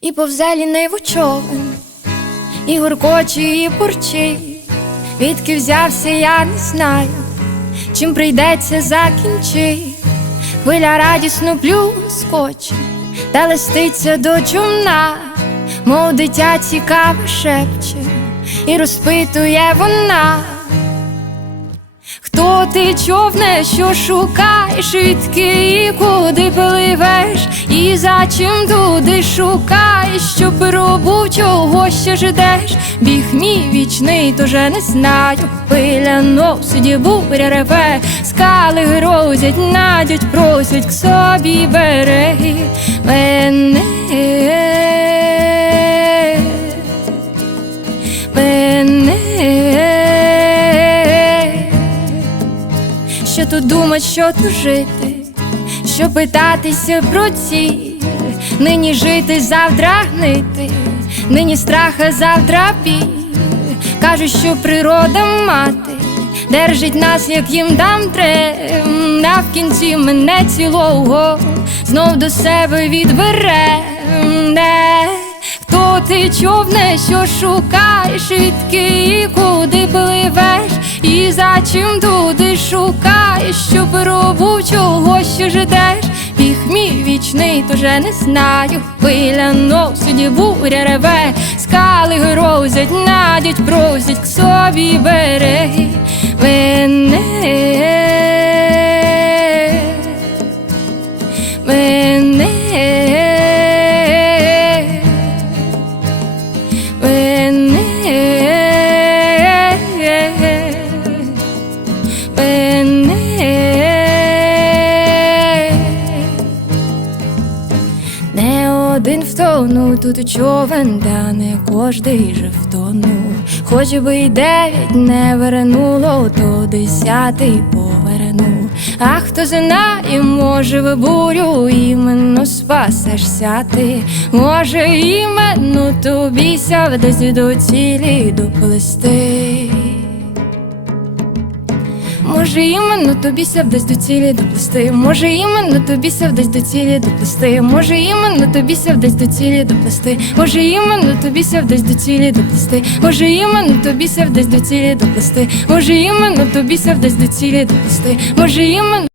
І повзе ліниву човен, і гуркоче, і бурчить, Відки взявся, я не знаю, чим прийдеться закінчить. Хвиля радісно плюскоче, та листиться до чумна, мов дитя цікаво шепче, і розпитує вона. Хто ти човне, що шукаєш, відки і куди пливеш, і за чим туди шукаєш, що пробув, чого ще ждеш, біг мій вічний, тоже не знаю. Пиля носить, буря реве, скали грозять, надять, просять к собі береги. Мене тут думать, що тут жити, що питатися про ціль, нині жити, завтра гнити, нині страха, завтра біль. Кажуть, що природа мати держить нас, як їм дам трем, а в кінці мене цілого знов до себе відбере. Не. Хто ти човне, що шукаєш, відки і куди пливеш, і за чим туди шукаєш, що пробув, ще ждеш, біг мій вічний, тоже не знаю. Хвиля носить, буря реве, скали грозять, надять, просять к собі береги один втонув тут човен, та не кожний же втонув. Хоч би й дев'ять не вернуло, то десятий повернув. А хто знає, може в бурю іменно спасешся ти, може іменно тобі ся десь до цілі доплести. Може, іменно тобі ся вдасть до цілі доплести. Може, іменно тобі ся вдасть до цілі доплести. Може, іменно тобі ся вдасть до цілі доплести. Може, іменно тобі ся вдасть до цілі доплести. Може, іменно тобі ся вдасть до цілі доплести. Може, іменно тобі ся вдасть до цілі доплести. Може, іменно